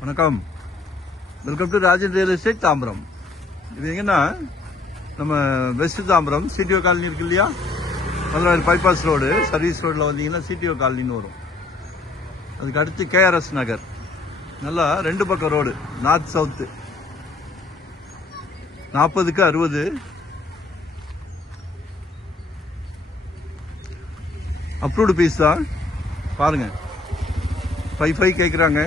வணக்கம், welcome to Rajan real estate Tambaram. இது எங்கன்னா நம்ம வெஸ்ட் தாம்பரம் சிடிஓ காலனி இருக்கு இல்லையா, மதுரை பைபாஸ் ரோடு சர்வீஸ் ரோடில் வந்தீங்கன்னா சிடிஓ காலனின்னு வரும். அதுக்கு அடுத்து கேஆர்எஸ் நகர். நல்லா ரெண்டு பக்கம் ரோடு, நார்த் சவுத்து. 40க்கு 60 அப்ரூவ்டு பீஸ் தான். பாருங்க, 5 கேட்குறாங்க.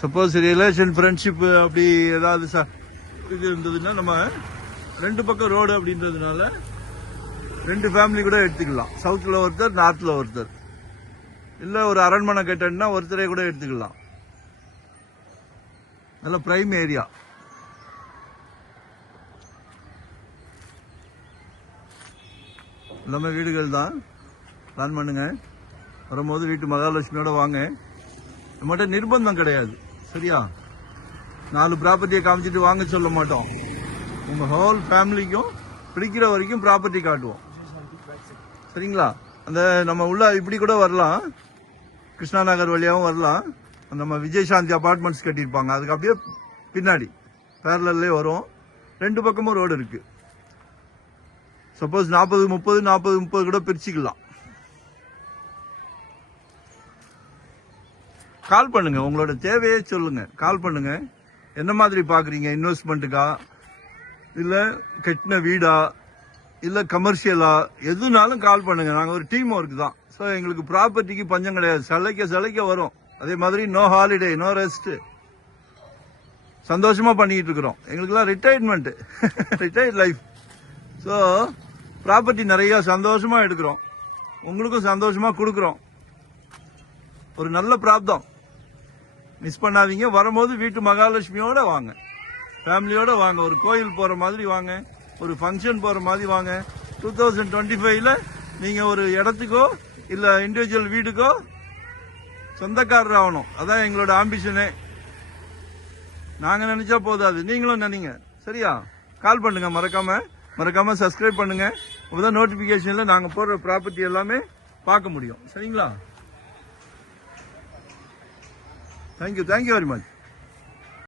சப்போஸ் ரிலேஷன் ஃப்ரெண்ட்ஷிப் அப்படி ஏதாவது இது இருந்ததுன்னா நம்ம ரெண்டு பக்கம் ரோடு அப்படின்றதுனால 2 ஃபேமிலி கூட எடுத்துக்கலாம். சவுத்தில் ஒருத்தர், நார்த்தில் ஒருத்தர், இல்லை ஒரு அரண்மனை கட்டணும்னா ஒருத்தரே கூட எடுத்துக்கலாம். நல்ல பிரைம் ஏரியா. எல்லாமே வீடுகள் தான். பிளான் பண்ணுங்க, வரும்போது வீட்டு மகாலட்சுமியோட வாங்க. நம்மகிட்ட நிர்பந்தம் கிடையாது, சரியா? 4 ப்ராப்பர்ட்டியை காமிச்சிட்டு வாங்க சொல்ல மாட்டோம். உங்க ஹோல் ஃபேமிலிக்கும் பிடிக்கிற வரைக்கும் ப்ராப்பர்ட்டி காட்டுவோம், சரிங்களா? அந்த நம்ம உள்ள இப்படி கூட வரலாம், கிருஷ்ணா நகர் வழியாகவும் வரலாம். நம்ம விஜயசாந்தி அபார்ட்மெண்ட்ஸ் கட்டியிருப்பாங்க, அதுக்கு அப்படியே பின்னாடி பேரலே வரும். 2 பக்கமும் ரோடு இருக்கு. சப்போஸ் 40-30 40-30 கூட பிரிச்சுக்கலாம். கால் பண்ணுங்க, உங்களோட தேவையே சொல்லுங்க, கால் பண்ணுங்க. என்ன மாதிரி பாக்குறீங்க? இன்வெஸ்ட்மெண்ட்டுக்கா, இல்ல கட்டின வீடா, இல்ல கமர்ஷியலா, எதுனாலும் கால் பண்ணுங்க. நாங்க ஒரு டீம் ஒர்க் தான். ஸோ எங்களுக்கு ப்ராப்பர்ட்டிக்கு பஞ்சம் கிடையாது. சலைக்க வரும். அதே மாதிரி நோ ஹாலிடே, நோ ரெஸ்ட். சந்தோஷமா பண்ணிக்கிட்டு இருக்கிறோம். எங்களுக்குலாம் retirement, retired life. So property நிறைய சந்தோஷமா எடுக்கிறோம், உங்களுக்கும் சந்தோஷமா கொடுக்குறோம். ஒரு நல்ல பிராப்தம், மிஸ் பண்ணாதீங்க. வரும்போது வீட்டு மகாலட்சுமியோட வாங்க, ஃபேமிலியோட வாங்க. ஒரு கோயில் போற மாதிரி வாங்க, ஒரு ஃபங்க்ஷன் போற மாதிரி வாங்க. 2025ல நீங்க ஒரு இடத்துக்கோ இல்ல இண்டிவிஜுவல் வீடுக்கோ சொந்தக்காரர் ஆகணும். அதான் எங்களோட ஆம்பிஷனே. நாங்க நினைச்சா போதாது, நீங்களும் நினைங்க, சரியா? கால் பண்ணுங்க, மறக்காம சப்ஸ்கிரைப் பண்ணுங்க. அப்பதான் நோட்டிபிகேஷன்ல நாங்க போடுற ப்ராப்பர்ட்டி எல்லாமே பார்க்க முடியும், சரிங்களா? Thank you very much.